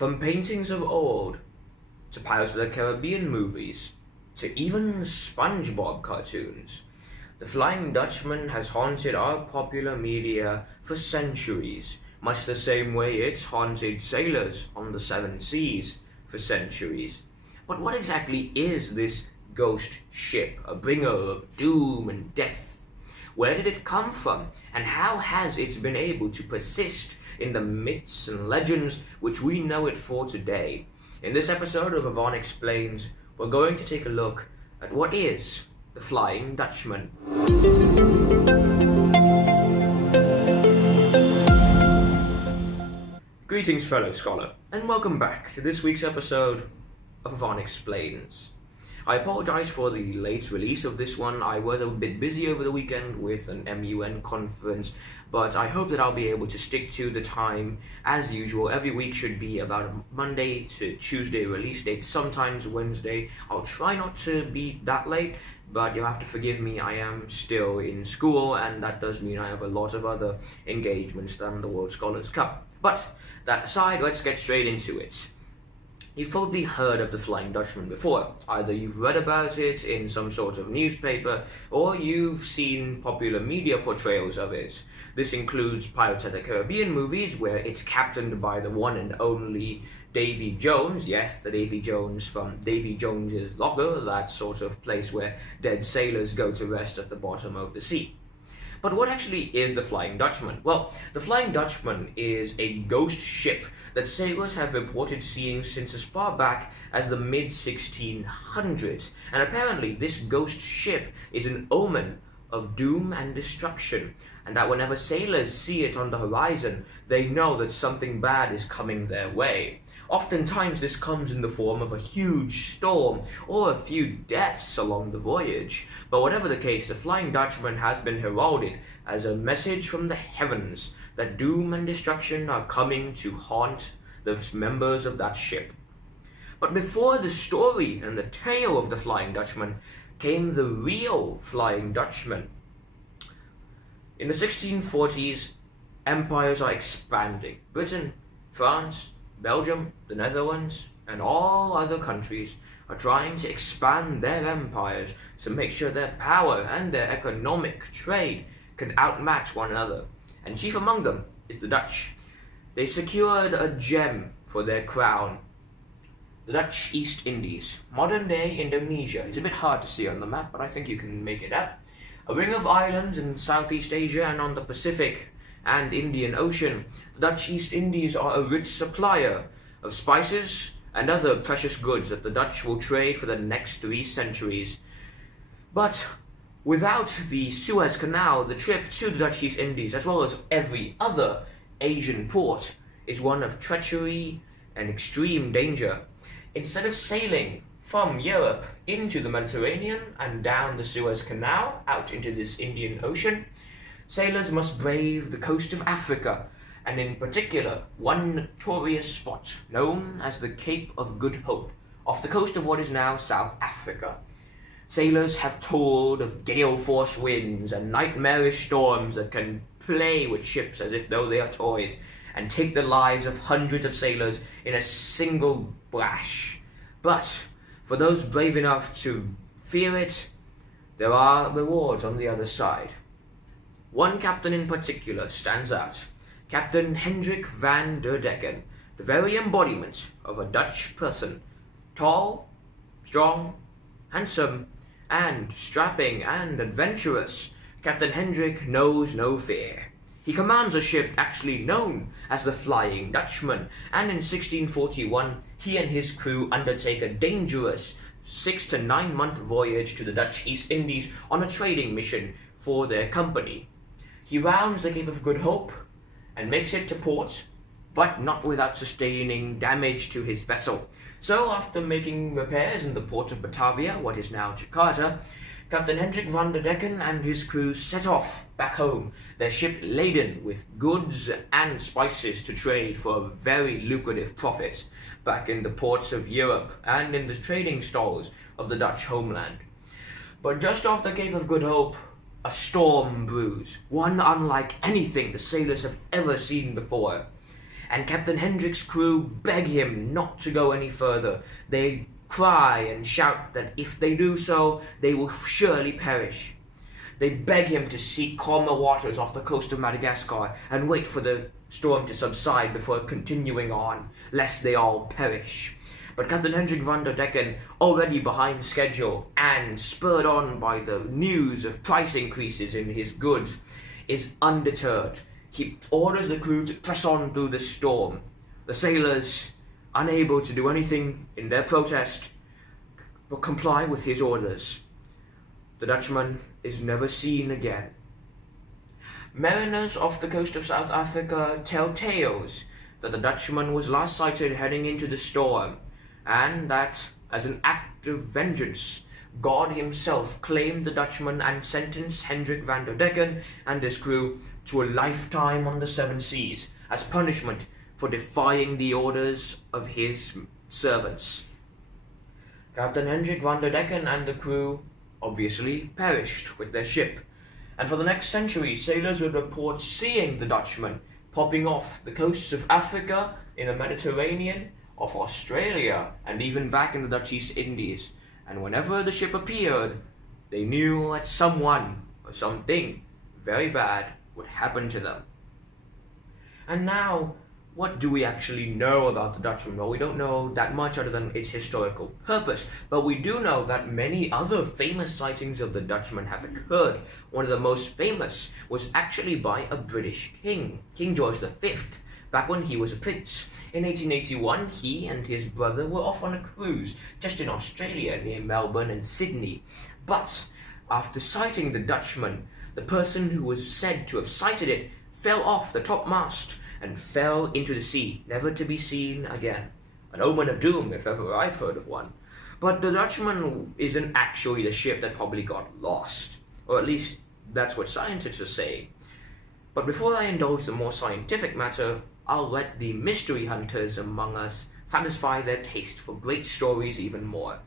From paintings of old, to Pirates of the Caribbean movies, to even SpongeBob cartoons, the Flying Dutchman has haunted our popular media for centuries, much the same way it's haunted sailors on the seven seas for centuries. But what exactly is this ghost ship, a bringer of doom and death? Where did it come from, and how has it been able to persist in the myths and legends which we know it for today? In this episode of Avanexplains, we're going to take a look at what is the Flying Dutchman. Greetings, fellow scholar, and welcome back to this week's episode of Avanexplains. I apologize for the late release of this one. I was a bit busy over the weekend with an MUN conference, but I hope that I'll be able to stick to the time as usual. Every week should be about a Monday to Tuesday release date, sometimes Wednesday. I'll try not to be that late, but you'll have to forgive me. I am still in school, and that does mean I have a lot of other engagements than the World Scholars Cup. But that aside, let's get straight into it. You've probably heard of the Flying Dutchman before. Either you've read about it in some sort of newspaper, or you've seen popular media portrayals of it. This includes Pirates of the Caribbean movies, where it's captained by the one and only Davy Jones. Yes, the Davy Jones from Davy Jones's Locker, that sort of place where dead sailors go to rest at the bottom of the sea. But what actually is the Flying Dutchman? Well, the Flying Dutchman is a ghost ship that sailors have reported seeing since as far back as the mid-1600s, and apparently this ghost ship is an omen of doom and destruction, and that whenever sailors see it on the horizon, they know that something bad is coming their way. Oftentimes this comes in the form of a huge storm or a few deaths along the voyage, but whatever the case, the Flying Dutchman has been heralded as a message from the heavens that doom and destruction are coming to haunt the members of that ship. But before the story and the tale of the Flying Dutchman came the real Flying Dutchman. In the 1640s, empires are expanding. Britain, France, Belgium, the Netherlands, and all other countries are trying to expand their empires to make sure their power and their economic trade can outmatch one another. And chief among them is the Dutch. They secured a gem for their crown. The Dutch East Indies, modern-day Indonesia. It's a bit hard to see on the map, but I think you can make it out. A ring of islands in Southeast Asia and on the Pacific and Indian Ocean. The Dutch East Indies are a rich supplier of spices and other precious goods that the Dutch will trade for the next 3 centuries. But without the Suez Canal, the trip to the Dutch East Indies, as well as every other Asian port, is one of treachery and extreme danger. Instead of sailing from Europe into the Mediterranean and down the Suez Canal out into this Indian Ocean, sailors must brave the coast of Africa, and in particular one notorious spot known as the Cape of Good Hope, off the coast of what is now South Africa. Sailors have told of gale-force winds and nightmarish storms that can play with ships as if though they are toys, and take the lives of hundreds of sailors in a single splash. But for those brave enough to fear it, there are rewards on the other side. One captain in particular stands out, Captain Hendrik van der Decken, the very embodiment of a Dutch person. Tall, strong, handsome, and strapping and adventurous, Captain Hendrik knows no fear. He commands a ship actually known as the Flying Dutchman, and in 1641 he and his crew undertake a dangerous 6 to 9 month voyage to the Dutch East Indies on a trading mission for their company. He rounds the Cape of Good Hope and makes it to port, but not without sustaining damage to his vessel. So after making repairs in the port of Batavia, what is now Jakarta, Captain Hendrik van der Decken and his crew set off back home, their ship laden with goods and spices to trade for a very lucrative profit back in the ports of Europe and in the trading stalls of the Dutch homeland. But just off the Cape of Good Hope, a storm brews, one unlike anything the sailors have ever seen before. and Captain Hendrik's crew beg him not to go any further. They cry and shout that if they do so, they will surely perish. They beg him to seek calmer waters off the coast of Madagascar and wait for the storm to subside before continuing on, lest they all perish. But Captain Hendrik van der Decken, already behind schedule and spurred on by the news of price increases in his goods, is undeterred. He orders the crew to press on through the storm. The sailors, unable to do anything in their protest, will comply with his orders. The Dutchman is never seen again. Mariners off the coast of South Africa tell tales that the Dutchman was last sighted heading into the storm, and that, as an act of vengeance, God himself claimed the Dutchman and sentenced Hendrik van der Decken and his crew to a lifetime on the seven seas as punishment for defying the orders of his servants. Captain Hendrik van der Decken and the crew obviously perished with their ship, and for the next century sailors would report seeing the Dutchman popping off the coasts of Africa, in the Mediterranean, of Australia, and even back in the Dutch East Indies. And whenever the ship appeared, they knew that someone or something very bad would happen to them. And now, what do we actually know about the Dutchman? Well, we don't know that much other than its historical purpose, but we do know that many other famous sightings of the Dutchman have occurred. One of the most famous was actually by a British king, King George V, back when he was a prince. In 1881, he and his brother were off on a cruise just in Australia near Melbourne and Sydney. But after sighting the Dutchman, the person who was said to have sighted it fell off the topmast and fell into the sea, never to be seen again. An omen of doom, if ever I've heard of one. But the Dutchman isn't actually the ship that probably got lost, or at least that's what scientists are saying. But before I indulge the more scientific matter, I'll let the mystery hunters among us satisfy their taste for great stories even more.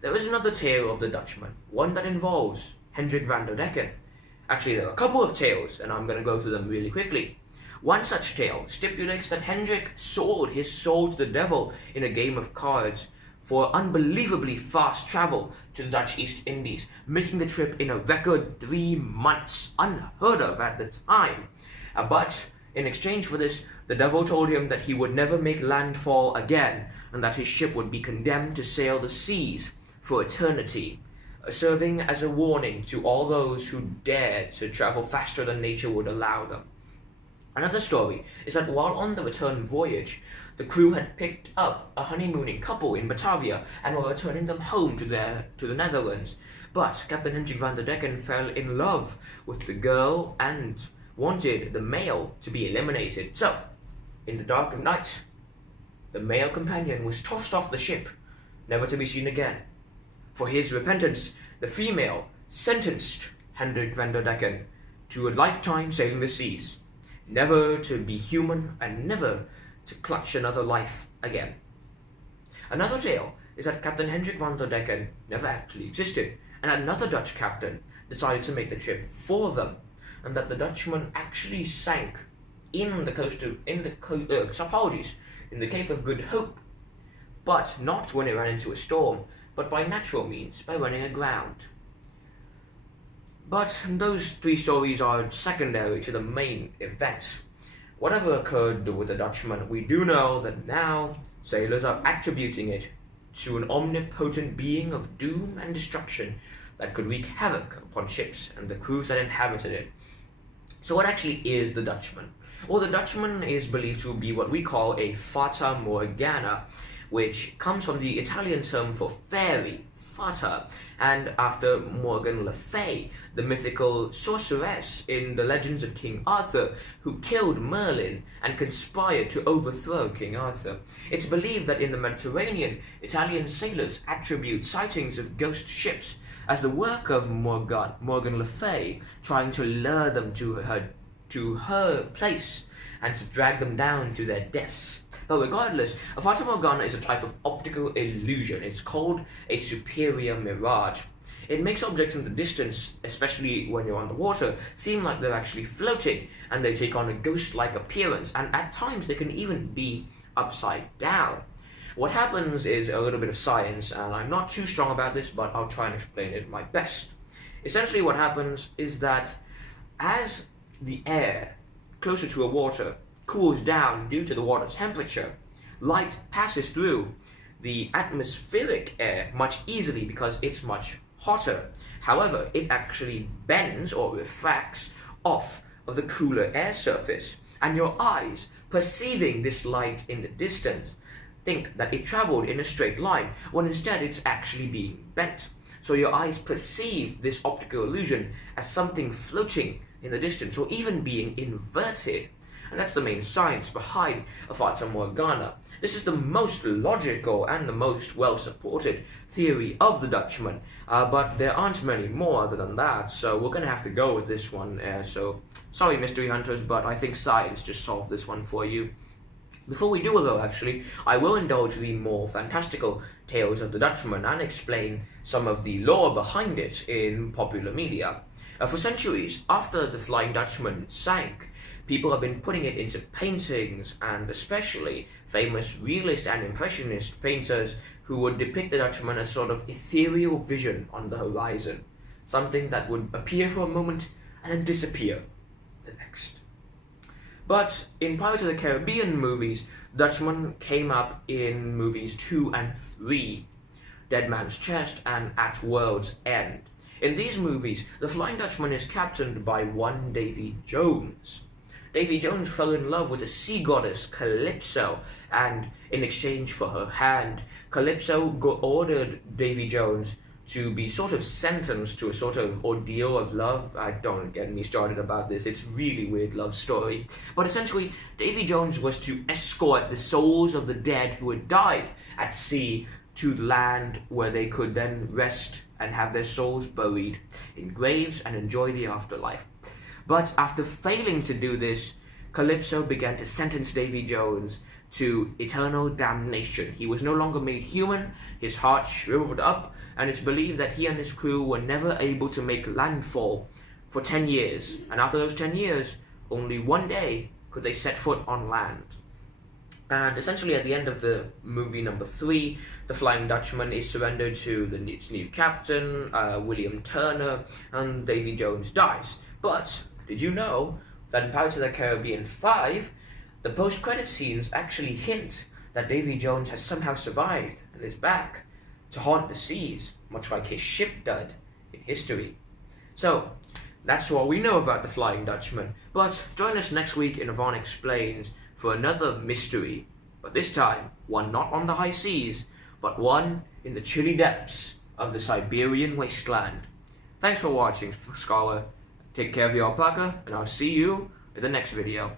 There is another tale of the Dutchman, one that involves Hendrik van der Decken. Actually, there are a couple of tales, and I'm going to go through them really quickly. One such tale stipulates that Hendrik sold his soul to the devil in a game of cards for unbelievably fast travel to the Dutch East Indies, making the trip in a record 3 months, unheard of at the time. But in exchange for this, the devil told him that he would never make landfall again, and that his ship would be condemned to sail the seas for eternity, serving as a warning to all those who dared to travel faster than nature would allow them. Another story is that while on the return voyage, the crew had picked up a honeymooning couple in Batavia and were returning them home to the Netherlands. But Captain Hendrik van der Decken fell in love with the girl and wanted the male to be eliminated. So, in the dark of night, the male companion was tossed off the ship, never to be seen again. For his repentance, the female sentenced Hendrik van der Decken to a lifetime sailing the seas, never to be human and never to clutch another life again. Another tale is that Captain Hendrik van der Decken never actually existed, and another Dutch captain decided to make the trip for them, and that the Dutchman actually sank in the Cape of Good Hope, but not when it ran into a storm, but by natural means, by running aground. But those 3 stories are secondary to the main event. Whatever occurred with the Dutchman, we do know that now sailors are attributing it to an omnipotent being of doom and destruction that could wreak havoc upon ships and the crews that inhabited it. So what actually is the Dutchman? Well, the Dutchman is believed to be what we call a Fata Morgana, which comes from the Italian term for fairy, Fata, and after Morgan Le Fay, the mythical sorceress in the legends of King Arthur, who killed Merlin and conspired to overthrow King Arthur. It's believed that in the Mediterranean, Italian sailors attribute sightings of ghost ships as the work of Morgan Le Fay, trying to lure them to her place and to drag them down to their deaths. But regardless, a Fata Morgana is a type of optical illusion. It's called a superior mirage. It makes objects in the distance, especially when you're underwater, seem like they're actually floating, and they take on a ghost-like appearance, and at times they can even be upside down. What happens is a little bit of science, and I'm not too strong about this, but I'll try and explain it my best. Essentially what happens is that as the air closer to a water cools down due to the water temperature, light passes through the atmospheric air much easily because it's much hotter. However, it actually bends or refracts off of the cooler air surface, and your eyes, perceiving this light in the distance, think that it traveled in a straight line, when instead it's actually being bent. So your eyes perceive this optical illusion as something floating in the distance, or even being inverted. And that's the main science behind a Fata Morgana. This is the most logical and the most well-supported theory of the Dutchman, but there aren't many more other than that, so we're going to have to go with this one. So, sorry mystery hunters, but I think science just solved this one for you. Before we do though, actually, I will indulge the more fantastical tales of the Dutchman and explain some of the lore behind it in popular media. For centuries, after the Flying Dutchman sank, people have been putting it into paintings, and especially famous realist and impressionist painters who would depict the Dutchman as sort of ethereal vision on the horizon, something that would appear for a moment and then disappear the next. But in Pirates of the Caribbean movies, Dutchman came up in movies 2 and 3, Dead Man's Chest and At World's End. In these movies, the Flying Dutchman is captained by one Davy Jones. Davy Jones fell in love with the sea goddess Calypso, and in exchange for her hand, Calypso ordered Davy Jones to be sort of sentenced to a sort of ordeal of love. Don't get me started about this, it's a really weird love story. But essentially, Davy Jones was to escort the souls of the dead who had died at sea to the land where they could then rest and have their souls buried in graves and enjoy the afterlife. But after failing to do this, Calypso began to sentence Davy Jones to eternal damnation. He was no longer made human, his heart shriveled up, and it's believed that he and his crew were never able to make landfall for 10 years. And after those 10 years, only one day could they set foot on land. And essentially at the end of the movie number 3, the Flying Dutchman is surrendered to its new captain, William Turner, and Davy Jones dies. But did you know that in Pirates of the Caribbean 5, the post-credit scenes actually hint that Davy Jones has somehow survived and is back to haunt the seas, much like his ship did in history. So, that's all we know about the Flying Dutchman. But join us next week in Avanexplains for another mystery, but this time one not on the high seas, but one in the chilly depths of the Siberian wasteland. Thanks for watching, Scholar. Take care of your alpaca, and I'll see you in the next video.